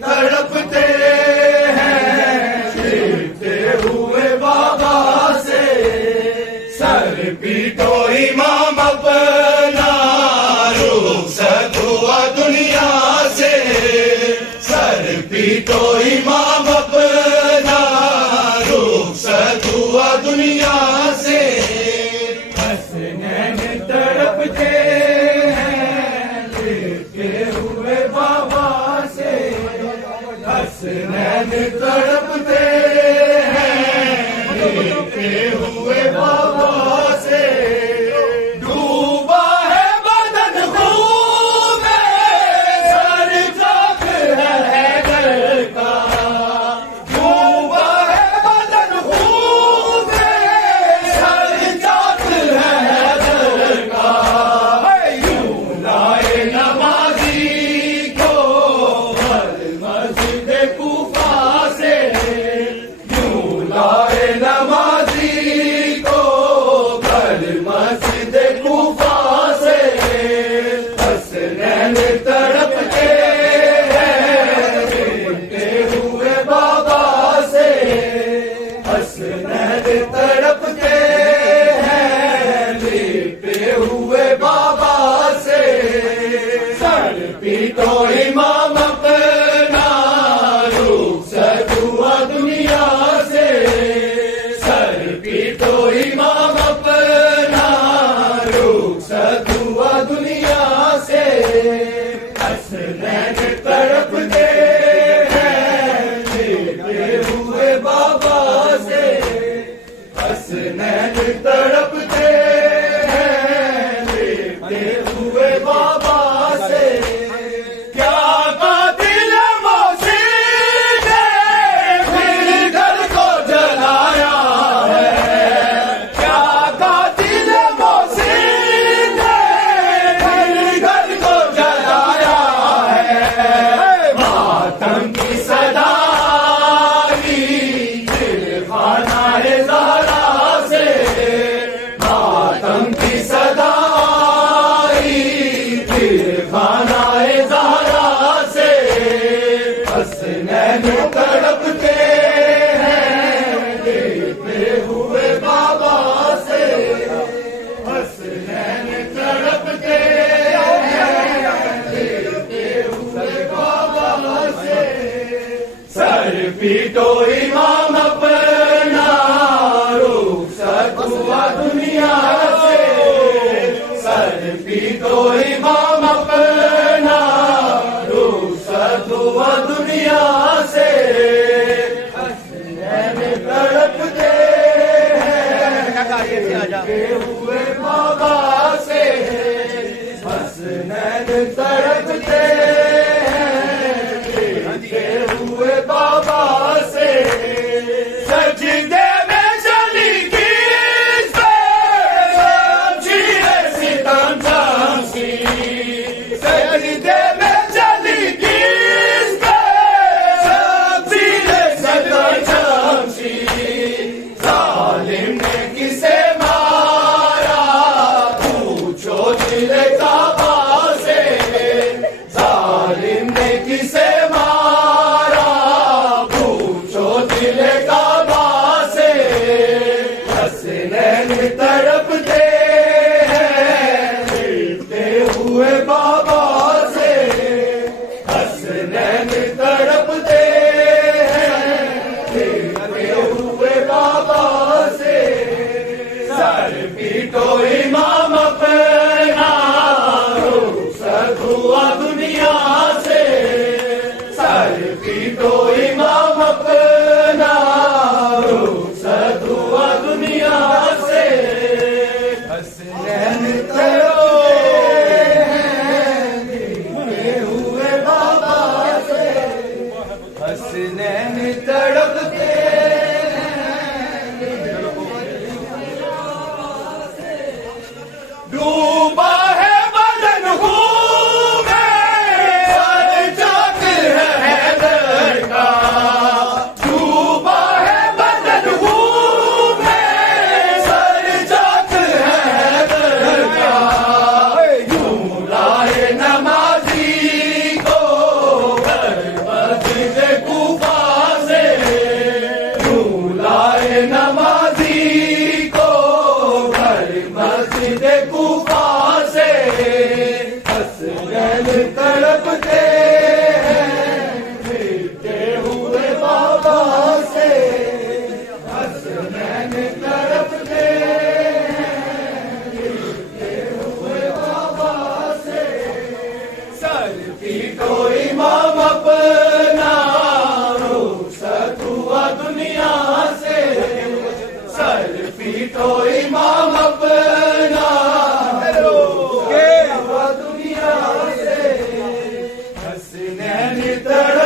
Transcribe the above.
तड़पते हैं गिरते हुए बाबा से, सर पीटो इमाम अपना, रुखसत हुआ दुनिया से, सर पीटो इमाम अपना, रुखसत हुआ दुनिया से। हसनैन तड़पते हैं गिरते हुए बाबा से, हसनैन तड़पते हैं गिरते हुए बाबा से। डूबा है बदन खून में, सर चाक है हैदर का, डूबा है बदन खून में, सर चाक है हैदर का। यूं लाए नमाजी को मस्जिद कूफा से, यूं लाए नमाजी को मस्जिद कूफा से। हसनैन तड़पते हैं गिरते हुए बाबा से, हसनैन तड़पते हैं गिरते हुए बाबा से। सर पीटो इमाम अपना, रुखसत हुआ दुनिया से, सर पीटो इमाम अपना, रुखसत हुआ दुनिया से। हसनैन तड़पते हैं गिरते हुए बाबा से, हसनैन तड़पते हैं गिरते हुए बाबा से। क्या कातिल मोहसिन ने फिर घर को जलाया है, क्या कातिल मोहसिन ने फिर घर को जलाया है। मातम की सदा दिल खाना ज़हरा से, मातम की सदा दिल खाना ज़हरा से। हसनैन तड़पते हैं गिरते हुए बाबा से, हसनैन तड़पते हैं गिरते हुए बाबा से। सर पीटो इमाम अपना, रुखसत हुआ दुनिया से, सर पीटो इमाम अपना, रुखसत हुआ दुनिया से। हसनैन तड़पते हैं गिरते हुए बाबा से, हसनैन तड़पते हैं गिरते हुए बाबा से। सजदे में चली किस्से, समझी है सितम शमसी, सजदे में चली किस्से, समझी है सितम शमसी। जालिम ने किसे मारा, पूछो दिल काबा से, जालिम ने किसे मारा, पूछो दिल काबा से। हसनैन तड़पते हैं गिरते हुए बाबा से, हसनैन तड़पते हैं गिरते हुए बाबा से। सर पीटो इमाम अपना, रुखसत हुआ दुनिया से, सर पीटो इमाम अपना, रुखसत हुआ दुनिया से। हसनैन तड़पते हैं गिरते हुए बाबा से, हसनैन तड़पते डूबा है बदन खून में, सर चाक है हैदर का, डूबा है बदन खून में, सर चाक है हैदर का। यूं लाए नमाजी को नैनी तड़ा